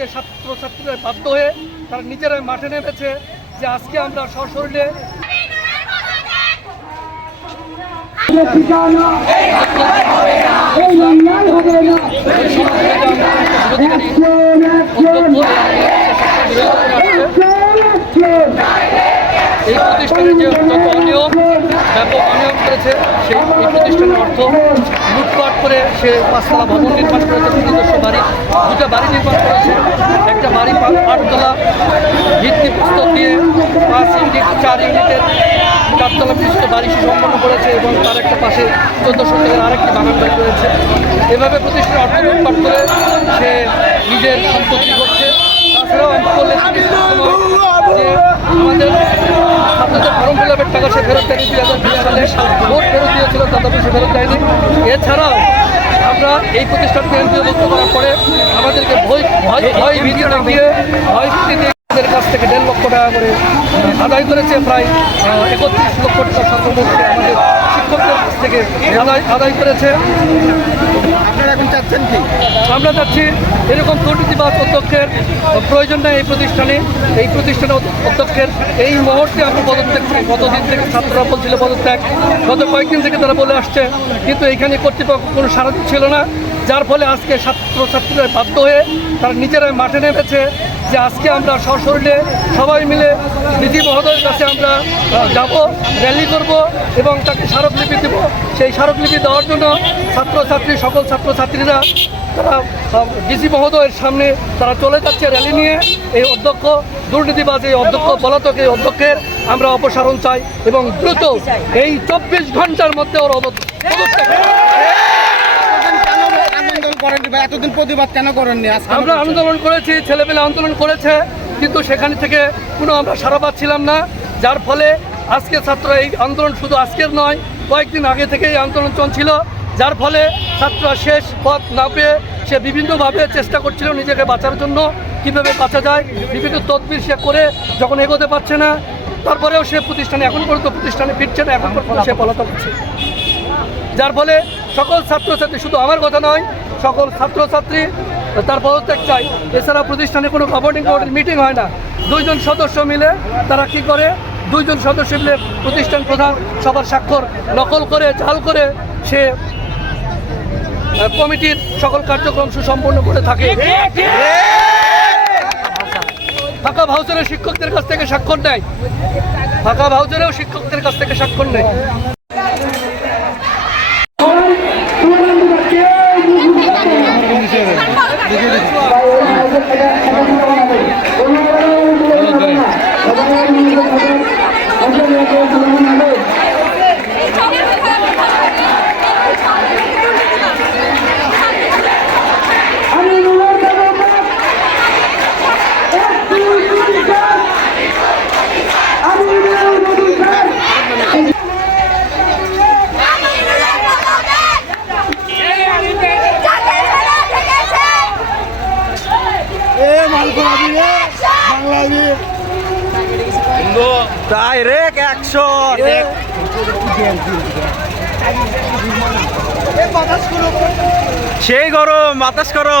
আজকে ছাত্রছাত্রীরা বাধ্য হয়ে তারা নিজেরাই মাঠে নেমেছে যে আজকে আমরা সশরীরে এই প্রতিষ্ঠানের যে যত ব্যাপক করেছে সেই এই প্রতিষ্ঠানের অর্থ লুটপাট করে সে পাঁচতলা ভবন নির্মাণ করেছে নিজস্ব বাড়ি। দুটো বাড়ি নির্মাণ করেছে। একটা বাড়ি আটতলা ভিত্তি পুস্তক দিয়ে পাঁচ ইউনিট, চার ইউনিটের চারতলা বিশিষ্ট বাড়ি সে সম্পন্ন করেছে এবং তার একটা পাশে চোদ্দোশো টাকার আরেকটি বাগান বাড়ি রয়েছে। এভাবে প্রতিষ্ঠানের অর্থ লুটপাট করে সে নিজের সম্পত্তি করছে। তাছাড়াও আমি বললে আমাদের ছাত্রদের ফর্ম ফিল টাকা সে ফেরত দেয়নি। ভোট ফেরত দিয়েছিল তাদের সে ফেরত দেয়নি এছাড়াও আমরা এই প্রতিষ্ঠানকে এনজিওভুক্ত করার পরে আমাদেরকে ভয় ভয় ভয় ভীতি দিয়ে ভয় ভীতি দিয়ে আমাদের কাছ থেকে দেড় লক্ষ টাকা করে আদায় করেছে প্রায় একত্রিশ লক্ষ টাকা সর্বমোট আমাদের শিক্ষকদের কাছ থেকে আদায় আদায় করেছে। আপনারা এখন চাচ্ছেন কি? আমরা চাচ্ছি এরকম দুর্নীতিবাদ অধ্যক্ষের প্রয়োজন নেই এই প্রতিষ্ঠানে। এই প্রতিষ্ঠানের অধ্যক্ষের এই মুহূর্তে আমরা পদত্যাগ করি। গতদিন থেকে ছাত্ররা বলছিল পদত্যাগ। গত কয়েকদিন থেকে তারা বলে আসছে কিন্তু এইখানে কর্তৃপক্ষ কোনো সারা ছিল না যার ফলে আজকে ছাত্রছাত্রীরা বাধ্য হয়ে তারা নিজেরাই মাঠে নেমেছে। যে আজকে আমরা সশরীরে সবাই মিলে নীতি মহোদয়ের কাছে আমরা যাব র্যালি করব এবং তাকে স্মারকলিপি দেব। সেই স্মারকলিপি দেওয়ার জন্য ছাত্রছাত্রী সকল ছাত্রছাত্রীরা তারা ডিসি মহোদয়ের সামনে তারা চলে যাচ্ছে র্যালি নিয়ে। এই অধ্যক্ষ দুর্নীতিবাজ এই অধ্যক্ষ পলাতক এই অধ্যক্ষের আমরা অপসারণ চাই এবং দ্রুত এই চব্বিশ ঘণ্টার মধ্যে ওর অবদ- বা এতদিন প্রতিবাদ কেন করেননি? আজকে আমরা আন্দোলন করেছি ছেলেপেলে আন্দোলন করেছে কিন্তু সেখান থেকে কোনো আমরা সারা পাচ্ছিলাম না যার ফলে আজকে ছাত্র এই আন্দোলন শুধু আজকের নয় কয়েকদিন আগে থেকে এই আন্দোলন চলছিল যার ফলে ছাত্ররা শেষ পথ না পেয়ে সে বিভিন্নভাবে চেষ্টা করছিল নিজেকে বাঁচার জন্য কীভাবে বাঁচা যায় বিভিন্ন তদবির সে করে যখন এগোতে পারছে না তারপরেও সে প্রতিষ্ঠানে এখন পর্যন্ত প্রতিষ্ঠানে ফিরছে না এখন পর্যন্ত সে পলাতক হচ্ছে যার ফলে সকল ছাত্রছাত্রী, শুধু আমার কথা নয়, সকল ছাত্রছাত্রী তার পদত্যাগ চাই এছাড়া প্রতিষ্ঠানে কোনো গভর্নিং বোর্ডের মিটিং হয় না। দুইজন সদস্য মিলে তারা কি করে? দুইজন সদস্য মিলে প্রতিষ্ঠান প্রধান সবার স্বাক্ষর নকল করে জাল করে সে কমিটির সকল কার্যক্রম সুসম্পন্ন করে থাকে। ফাঁকা ভাউচারের শিক্ষকদের কাছ থেকে স্বাক্ষর নেয়। ফাঁকা ভাউচারেও শিক্ষকদের কাছ থেকে স্বাক্ষর নেয়। ডাইরেক্ট অ্যাকশন সেই গরম বাতাস করো।